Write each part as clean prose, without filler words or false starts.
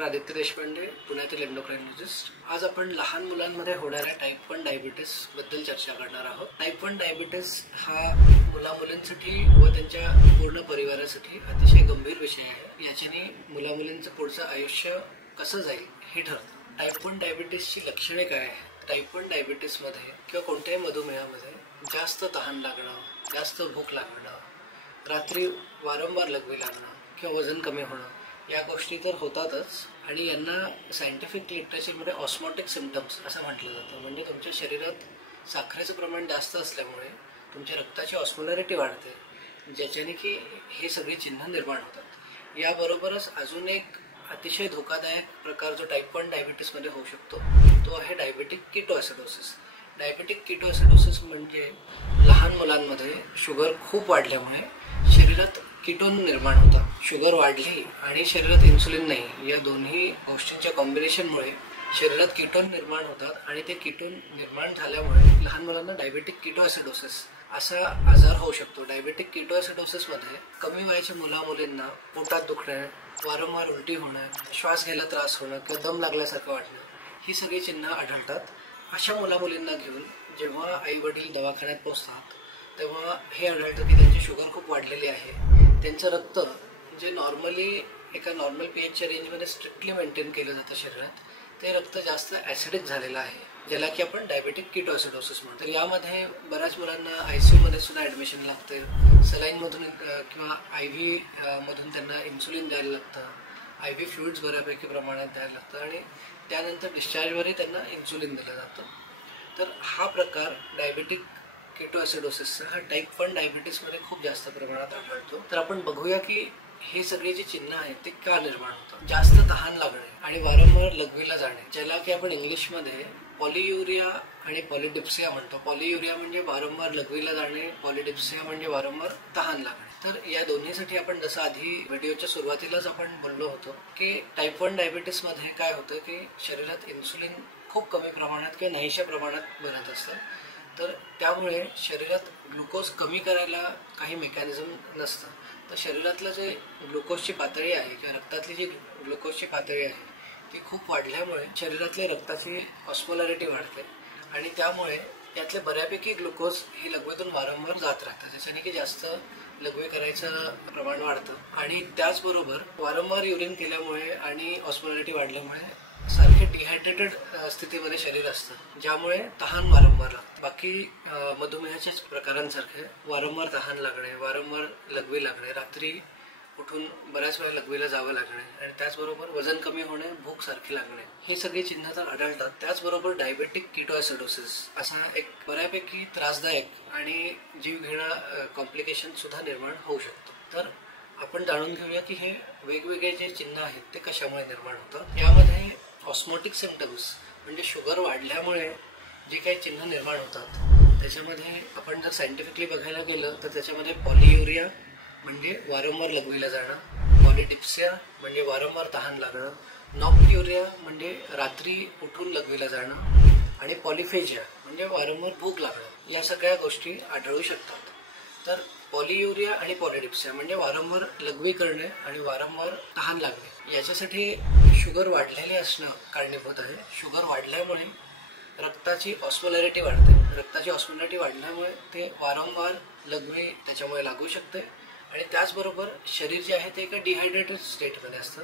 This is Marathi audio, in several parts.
डॉक्टर आदित्य देशपांडे, पुण्यातील एंडोक्राइनॉलॉजिस्ट। आज आपण लहान मुलांमध्ये होणाऱ्या टाइप 1 डायबिटीस बद्दल चर्चा करणार आहोत। टाइप 1 डायबिटीस हा मुला-मुलींसाठी व त्यांच्या पूर्ण परिवारासाठी अतिशय गंभीर विषय आहे। याच्याने मुला-मुलींचं पुढचं आयुष्य कसं जाईल हे ठरतं। टाइप 1 डायबिटीसची लक्षणे काय आहेत? टाइप 1 डायबिटीसमध्ये किंवा कोणत्याही मधुमेहामध्ये जास्त तहान लागणं, जास्त भूक लागणं, रात्री वारंवार लघवी लागणं किंवा वजन कमी होणं या गोष्टी तर होतातच। आणि यांना सायंटिफिक लिटरेचरमध्ये ऑस्मोटिक सिम्पटम्स असं म्हटलं जातं। म्हणजे तुमच्या शरीरात साखरेचं प्रमाण जास्त असल्यामुळे तुमच्या रक्ताची ऑस्मोलॅरिटी वाढते, ज्याच्याने की हे सगळे चिन्ह निर्माण होतात। याबरोबरच अजून एक अतिशय धोकादायक प्रकार जो टाइप 1 डायबिटीसमध्ये होऊ शकतो तो आहे डायबेटिक कीटोएसिडोसिस। डायबेटिक कीटोएसिडोसिस म्हणजे लहान मुलांमध्ये शुगर खूप वाढल्यामुळे शरीरात कीटोन निर्माण होतात। शुगर वाढली आणि शरीरात इन्सुलिन नाही, या दोन्ही गोष्टींच्या कॉम्बिनेशनमुळे शरीरात कीटोन निर्माण होतात आणि ते कीटोन निर्माण झाल्यामुळे लहान मुलांना डायबेटिक कीटोएसिडोसिस असा आजार होऊ शकतो। डायबेटिक कीटोएसिडोसिसमध्ये कमी वयाच्या मुला-मुलींना पोटात दुखणे, वारंवार उलटी होणं, श्वास घ्यायला त्रास होणं किंवा दम लागल्यासारखं वाटणं ही सगळी चिन्ह आढळतात। अशा मुला-मुलींना घेऊन जेव्हा आई वडील दवाखान्यात पोहोचतात तेव्हा हे आढळतं की त्यांची शुगर खूप वाढलेली आहे। त्यांचं रक्त जे नॉर्मली एका नॉर्मल पीएचच्या रेंजमध्ये स्ट्रिक्टली मेंटेन केलं जातं शरीरात, ते रक्त जास्त ॲसिडिक झालेलं आहे, ज्याला की आपण डायबेटिक कीटोएसिडोसिस म्हणतो। तर यामध्ये बऱ्याच मुलांना ICUमध्ये सुद्धा ॲडमिशन लागते। सलाईनमधून किंवा IV मधून त्यांना इन्सुलिन द्यायला लागतं, IV फ्लुइड्स बऱ्यापैकी प्रमाणात द्यायला लागतं आणि त्यानंतर डिस्चार्जवरही त्यांना इन्सुलिन दिलं जातं। तर हा प्रकार डायबेटिक कीटोएसिडोसिसचा हा टाइप 1 डायबिटीसमध्ये खूप जास्त प्रमाणात आढळतो। तर आपण बघूया की हे सगळे जे चिन्ह आहेत ते का निर्माण होतात। जास्त तहान लागणे आणि वारंवार लघवीला जाणे, ज्याला की आपण इंग्लिशमध्ये पॉलियुरिया आणि पॉलिडिप्सिया म्हणतो। पॉलियुरिया म्हणजे वारंवार लघवीला जाणे, पॉलिडिप्सिया म्हणजे वारंवार तहान लागणे। तर या दोन्हीसाठी आपण जसं आधी व्हिडिओच्या सुरुवातीलाच आपण बोललो होतो की टाइप 1 डायबिटीसमध्ये काय होतं की शरीरात इन्सुलिन खूप कमी प्रमाणात किंवा नाहीशा प्रमाणात बनत असतं। तर त्यामुळे शरीरात ग्लुकोज कमी करायला काही मेकॅनिझम नसतं। तर शरीरातलं जे ग्लुकोजची पातळी आहे किंवा रक्तातली जी ग्लुकोजची पातळी आहे ती खूप वाढल्यामुळे शरीरातली रक्ताची ऑस्मोलॅरिटी वाढते आणि त्यामुळे त्यातले बऱ्यापैकी ग्लुकोज हे लघवीतून वारंवार जात राहतात, ज्याच्याने की जास्त लघवी करायचं प्रमाण वाढतं। आणि त्याचबरोबर वारंवार युरिन केल्यामुळे आणि ऑस्मोलॅरिटी वाढल्यामुळे सारखे डिहायड्रेटेड स्थितीमध्ये शरीर असतं, ज्यामुळे तहान वारंवार लागते। बाकी मधुमेहाच्याच प्रकारांसारखे वारंवार तहान लागणे, वारंवार लघवी लागणे, रात्री उठून बऱ्याच वेळा लघवीला जावं लागणे आणि त्याचबरोबर वजन कमी होणे, भूक सारखी लागणे, हे सगळे चिन्ह तर आढळतात। त्याचबरोबर डायबेटिक कीटोएसिडोसिस असा एक बऱ्यापैकी त्रासदायक आणि जीव घेणा कॉम्प्लिकेशन सुद्धा निर्माण होऊ शकतो। तर आपण जाणून घेऊया की हे वेगवेगळे जे चिन्ह आहेत ते कशामुळे निर्माण होतात। यामध्ये ऑस्मोटिक सिम्पटम्स म्हणजे शुगर वाढल्यामुळे जे काही चिन्ह निर्माण होतात त्याच्यामध्ये आपण जर सायंटिफिकली बघायला गेलं तर त्याच्यामध्ये पॉलियुरिया म्हणजे वारंवार लघवीला जाणं, पॉलिडिप्सिया म्हणजे वारंवार तहान लागणं, नॉक्ट्युरिया म्हणजे रात्री उठून लघवीला जाणं आणि पॉलिफेजिया म्हणजे वारंवार भूक लागणं, या सगळ्या गोष्टी आढळू शकतात। तर पॉलियुरिया आणि पॉलिडिप्सिया म्हणजे वारंवार लघवी करणे आणि वारंवार तहान लागणे, याच्यासाठी शुगर वाढलेली असणं कारणीभूत आहे। शुगर वाढल्यामुळे रक्ताची ऑस्मोलॅरिटी वाढते, रक्ताची ऑस्मोलॅरिटी वाढल्यामुळे ते वारंवार लघवी त्याच्यामुळे लागू शकते आणि त्याचबरोबर शरीर जे आहे ते एका डिहायड्रेटेड स्टेटमध्ये असतं,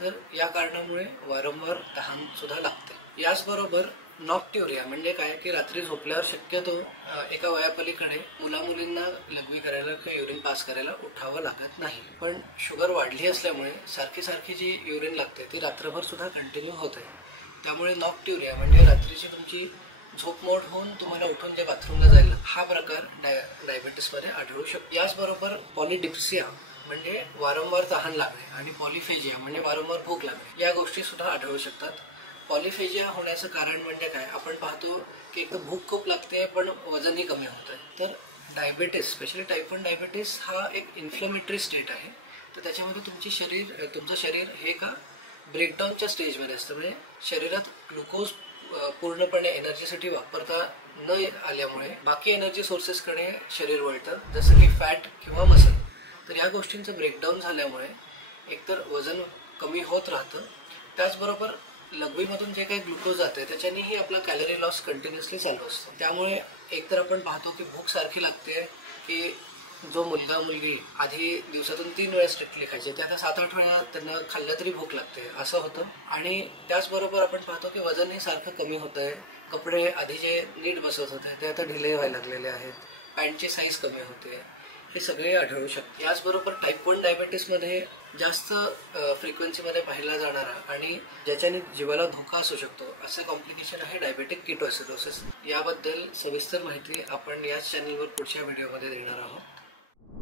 तर या कारणामुळे वारंवार तहान सुद्धा लागते। याचबरोबर नॉक्ट्युरिया म्हणजे काय की रात्री झोपल्यावर शक्यतो एका वयापलीकडे मुला-मुलींना लघवी करायला किंवा युरिन पास करायला उठावं लागत नाही, पण शुगर वाढली असल्यामुळे सारखी सारखी जी युरिन लागते ती रात्रभर सुद्धा कंटिन्यू होते। त्यामुळे नॉक्ट्युरिया म्हणजे रात्रीची तुमची झोप मोड होऊन तुम्हाला उठून जे बाथरूमला जायला, हा प्रकार डायबिटीसमध्ये आढळू शकतो। याचबरोबर पॉलिडिप्सिया म्हणजे वारंवार तहान लागणे आणि पॉलिफेजिया म्हणजे वारंवार भूक लागणे, या गोष्टी सुद्धा आढळू शकतात। पॉलिफेजिया होण्याचं कारण म्हणजे काय, आपण पाहतो की एक तर भूक खूप लागते पण वजनही कमी होत आहे। तर डायबिटीस स्पेशली टाइप 1 डायबिटीस हा एक इन्फ्लेमेटरी स्टेट आहे। तर त्याच्यामध्ये तुमचं शरीर हे का ब्रेकडाऊनच्या स्टेजमध्ये असतं, म्हणजे शरीरात ग्लुकोज पूर्णपणे एनर्जीसाठी वापरता न आल्यामुळे बाकी एनर्जी सोर्सेसकडे शरीर वळतं, जसं की फॅट किंवा मसल। तर या गोष्टींचं ब्रेकडाऊन झाल्यामुळे एकतर वजन कमी होत राहतं, त्याचबरोबर लघवीमधून जे काही ग्लुकोज जाते त्याच्यानेही आपला कॅलरी लॉस कंटिन्युअसली चालू असतो. त्यामुळे एकतर आपण पाहतो की भूक सारखी लागते की जो मुलगा मुलगी आधी दिवसातून 3 वेळा स्ट्रिक्टली खायचे ते आता 7-8 वेळा त्यांना खाल्लं तरी भूक लागते असं होतं. आणि त्याचबरोबर आपण पाहतो की वजन हे सारखं कमी होत आहे. कपडे आधी जे नीट बसत होते ते आता ढिले व्हायला लागलेले आहेत. पॅन्टची साईज कमी होते. हे सगळे आढळू शकते. याचबरोबर टाईप 1 डायबेटीसमध्ये जास्त फ्रिक्वेन्सीमध्ये पाहिला जाणारा आणि ज्याच्याने जीवाला धोका असू शकतो असं कॉम्प्लिकेशन आहे डायबेटिक कीटोएसिडोसिस. याबद्दल सविस्तर माहिती आपण याच चॅनलवर पुढच्या व्हिडिओमध्ये देणार आहोत.